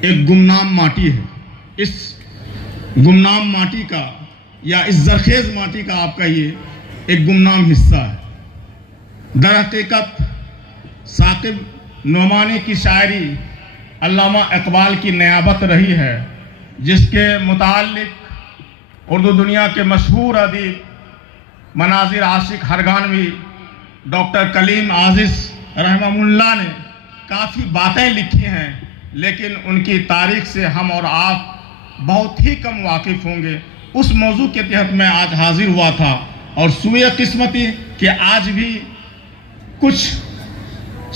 ایک گمنام ماٹی ہے. اس گمنام ماٹی کا یا اس زرخیز ماٹی کا آپ کا یہ ایک گمنام حصہ ہے. در حقیقت ثاقب نعمانی کی شاعری علامہ اقبال کی نیابت رہی ہے، جس کے متعلق اردو دنیا کے مشہور ادیب مناظر عاشق ہرگانوی ڈاکٹر کلیم عازز رحمہ اللہ نے کافی باتیں لکھی ہیں، لیکن ان کی تاریخ سے ہم اور آپ بہت ہی کم واقف ہوں گے. اس موضوع کے تحت میں آج حاضر ہوا تھا اور سوئے قسمتی کہ آج بھی کچھ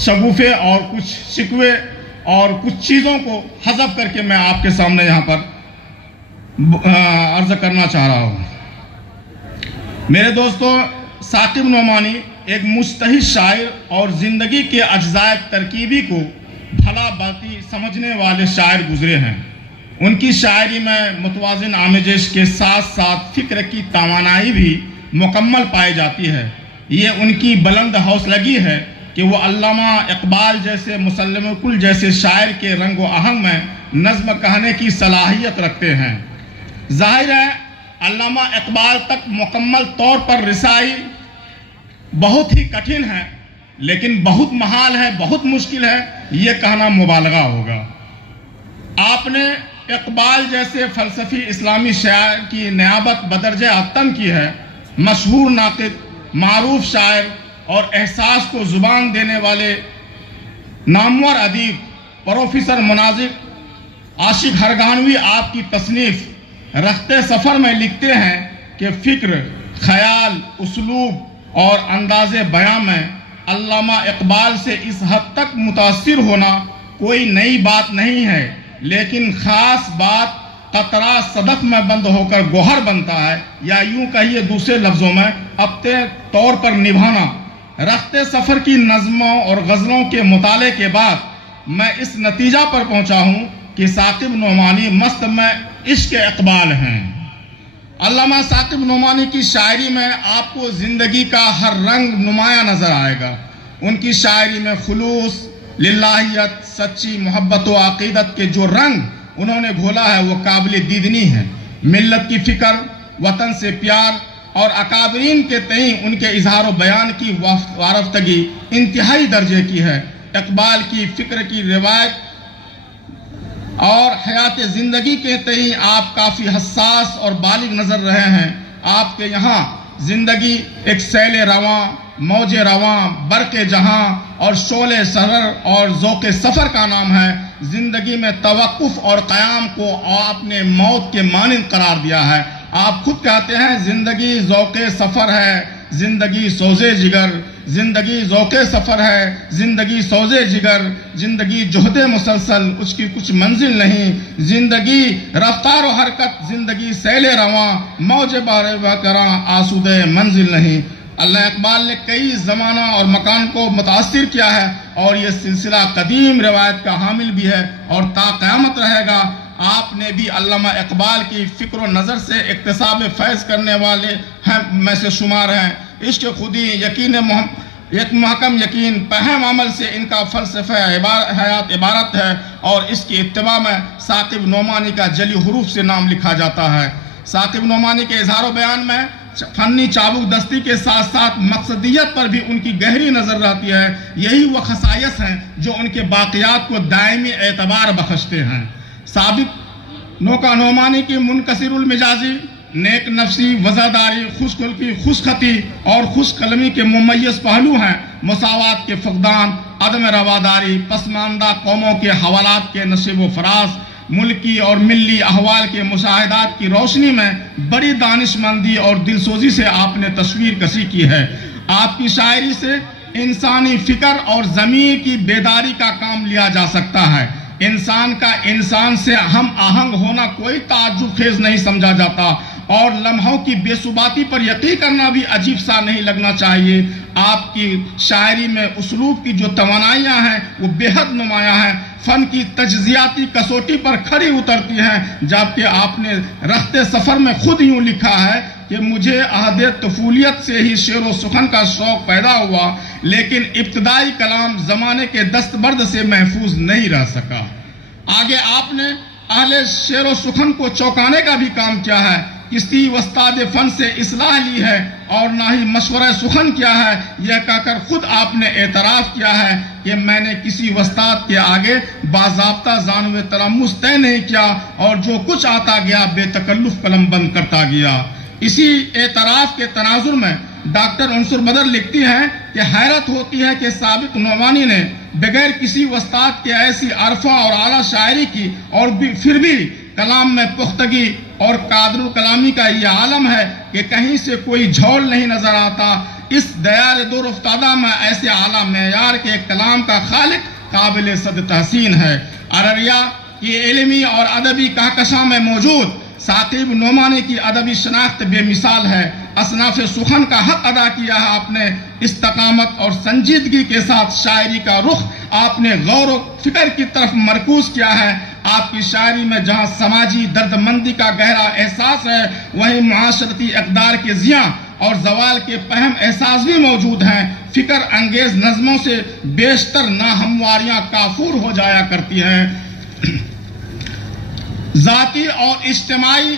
شگوفے اور کچھ شکوے اور کچھ چیزوں کو حذف کر کے میں آپ کے سامنے یہاں پر عرض کرنا چاہ رہا ہوں. میرے دوستو، ثاقب نعمانی ایک مجتہد شاعر اور زندگی کے اجزاء ترکیبی کو بھلا باطی سمجھنے والے شاعر گزرے ہیں. ان کی شاعری میں متوازن آمیزش کے ساتھ ساتھ فکر کی توانائی بھی مکمل پائی جاتی ہے. یہ ان کی بلند حوصلگی ہے کہ وہ علامہ اقبال جیسے مسلم کل جیسے شاعر کے رنگ و آہنگ میں نظم کہنے کی صلاحیت رکھتے ہیں. ظاہر ہے علامہ اقبال تک مکمل طور پر رسائی بہت ہی کٹھن ہے، لیکن بہت محال ہے، بہت مشکل ہے، یہ کہنا مبالغہ ہوگا. آپ نے اقبال جیسے فلسفی اسلامی شاعر کی نیابت بدرجہ اتم کی ہے. مشہور ناقد، معروف شاعر اور احساس کو زبان دینے والے نامور ادیب پروفیسر مناظر عاشق ہرگانوی آپ کی تصنیف رخت سفر میں لکھتے ہیں کہ فکر، خیال، اسلوب اور انداز بیان میں علامہ اقبال سے اس حد تک متاثر ہونا کوئی نئی بات نہیں ہے، لیکن خاص بات قطرہ صدف میں بند ہو کر گوہر بنتا ہے، یا یوں کہیے دوسرے لفظوں میں اپنے طور پر نبھانا. رخت سفر کی نظموں اور غزلوں کے مطالعے کے بعد میں اس نتیجہ پر پہنچا ہوں کہ ثاقب نعمانی مست میں عشق اقبال ہیں. علامہ ثاقب نعمانی کی شاعری میں آپ کو زندگی کا ہر رنگ نمایاں نظر آئے گا. ان کی شاعری میں خلوص، للہیت، سچی محبت و عقیدت کے جو رنگ انہوں نے گھولا ہے وہ قابل دیدنی ہے. ملت کی فکر، وطن سے پیار اور اکابرین کے تئیں ان کے اظہار و بیان کی وارفتگی انتہائی درجے کی ہے. اقبال کی فکر کی روایت اور حیات زندگی کے تئیں آپ کافی حساس اور بالغ نظر رہے ہیں. آپ کے یہاں زندگی ایک سیل رواں، موج رواں، برق جہاں اور شعلہ سرر اور ذوق سفر کا نام ہے. زندگی میں توقف اور قیام کو آپ نے موت کے مانند قرار دیا ہے. آپ خود کہتے ہیں زندگی ذوق سفر ہے، زندگی سوزے جگر، زندگی ذوق سفر ہے، زندگی سوزے جگر، زندگی جہد مسلسل، اس کی کچھ منزل نہیں، زندگی رفتار و حرکت، زندگی سیل رواں، موج بار بکراں، آسودہ منزل نہیں. اللہ اقبال نے کئی زمانہ اور مکان کو متاثر کیا ہے اور یہ سلسلہ قدیم روایت کا حامل بھی ہے اور تا قیامت رہے گا. آپ نے بھی علامہ اقبال کی فکر و نظر سے اکتساب فیض کرنے والے میں سے شمار ہیں. عشق خودی، یقین ایک محکم یقین، پہم عمل سے ان کا فلسفہ حیات عبارت ہے اور اس کی اتباع میں ثاقب نعمانی کا جلی حروف سے نام لکھا جاتا ہے. ثاقب نعمانی کے اظہار و بیان میں فنی چابک دستی کے ساتھ ساتھ مقصدیت پر بھی ان کی گہری نظر رہتی ہے. یہی وہ خصائص ہیں جو ان کے باقیات کو دائمی اعتبار بخشتے ہیں. سابق نعمانی کی منکسر المزاجی، نیک نفسی، وزاداری، خوش خلقی، خوش خطی اور خوش قلمی کے ممیز پہلو ہیں. مساوات کے فقدان، عدم رواداری، پسماندہ قوموں کے حوالات کے نشیب و فراز، ملکی اور ملی احوال کے مشاہدات کی روشنی میں بڑی دانش مندی اور دلسوزی سے آپ نے تصویر کشی کی ہے. آپ کی شاعری سے انسانی فکر اور ضمیر کی بیداری کا کام لیا جا سکتا ہے. انسان کا انسان سے ہم آہنگ ہونا کوئی تعجب خیز نہیں سمجھا جاتا اور لمحوں کی بے ثباتی پر یقین کرنا بھی عجیب سا نہیں لگنا چاہیے. آپ کی شاعری میں اسلوب کی جو توانائیاں ہیں وہ بے حد نمایاں ہیں، فن کی تجزیاتی کسوٹی پر کھڑی اترتی ہیں. جبکہ آپ نے رخت سفر میں خود یوں لکھا ہے کہ مجھے عہد طفولیت سے ہی شعر و سخن کا شوق پیدا ہوا، لیکن ابتدائی کلام زمانے کے دستبرد سے محفوظ نہیں رہ سکا. آگے آپ نے اہل شعر و سخن کو چونکانے کا بھی کام کیا ہے. کسی وستاد فن سے اصلاح لی ہے اور نہ ہی مشورہ سخن کیا ہے. یہ کہہ کر خود آپ نے اعتراف کیا ہے کہ میں نے کسی وستاد کے آگے باضابطہ زانو تلمس طے نہیں کیا اور جو کچھ آتا گیا بے تکلف قلم بند کرتا گیا. اسی اعتراف کے تناظر میں ڈاکٹر عنصر بدر لکھتی ہیں کہ حیرت ہوتی ہے کہ سابق نعمانی نے بغیر کسی وستاد کے ایسی عرفہ اور اعلیٰ شاعری کی اور پھر بھی کلام میں پختگی اور قادر الکلامی کا یہ عالم ہے کہ کہیں سے کوئی جھول نہیں نظر آتا. اس دیار دور افتادہ میں ایسے اعلیٰ معیار کے کلام کا خالق قابل صد تحسین ہے. ارریا کی علمی اور ادبی کہکشاں میں موجود ثاقب نعمانی کی ادبی شناخت بے مثال ہے. اصناف سخن کا حق ادا کیا ہے آپ نے. استقامت اور سنجیدگی کے ساتھ شاعری کا رخ آپ نے غور و فکر کی طرف مرکوز کیا ہے. آپ کی شاعری میں جہاں سماجی درد مندی کا گہرا احساس ہے وہیں معاشرتی اقدار کے زیاں اور زوال کے پہم احساس بھی موجود ہیں. فکر انگیز نظموں سے بیشتر ناہمواریاں کافور ہو جایا کرتی ہیں. ذاتی اور اجتماعی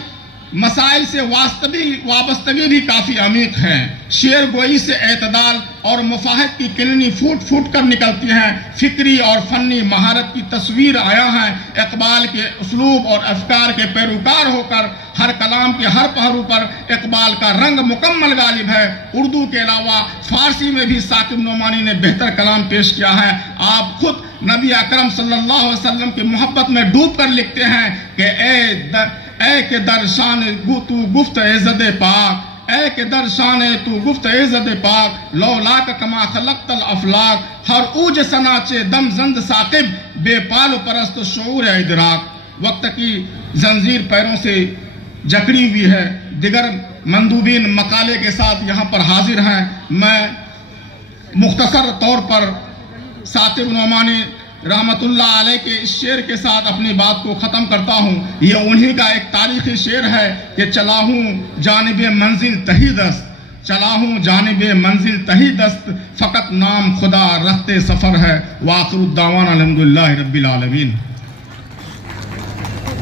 مسائل سے وابستگی بھی کافی عمیق ہے. شعر گوئی سے اعتدال اور مفاہمت کی کننی پھوٹ پھوٹ کر نکلتی ہیں. فکری اور فنی مہارت کی تصویر آیا ہے. اقبال کے اسلوب اور افکار کے پیروکار ہو کر ہر کلام کے ہر پہلو پر اقبال کا رنگ مکمل غالب ہے. اردو کے علاوہ فارسی میں بھی ثاقب نعمانی نے بہتر کلام پیش کیا ہے. آپ خود نبی اکرم صلی اللہ علیہ وسلم کی محبت میں ڈوب کر لکھتے ہیں کہ اے کہ در شان تو گفت عزت پاک، اے کہ در شان تو گفت عزت پاک، لولاک کما خلقت الافلاق، ہر اوج سناچے دم زند ثاقب، بے پال و پرست شعور ادراک. وقت کی زنجیر پیروں سے جکڑی ہوئی ہے. دیگر مندوبین مقالے کے ساتھ یہاں پر حاضر ہیں. میں مختصر طور پر ثاقب نعمانی رحمت اللہ علیہ کے اس شعر کے ساتھ اپنی بات کو ختم کرتا ہوں. یہ انہی کا ایک تاریخی شعر ہے کہ چلا ہوں جانب منزل تہی دست، چلا ہوں جانب منزل تہی دست، فقط نام خدا رہتے سفر ہے. وآخر الدعوانا الحمدللہ رب العالمین.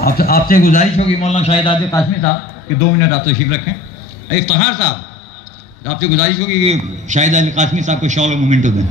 آپ سے گزارش ہوگی مولانا شاہد عادل قاسمی صاحب کہ 2 منٹ آپ تشریف رکھیں. افتخار صاحب آپ سے گزارش ہوگی کہ شاہد عادل قاسمی صاحب کو شال و مومنٹو دیں.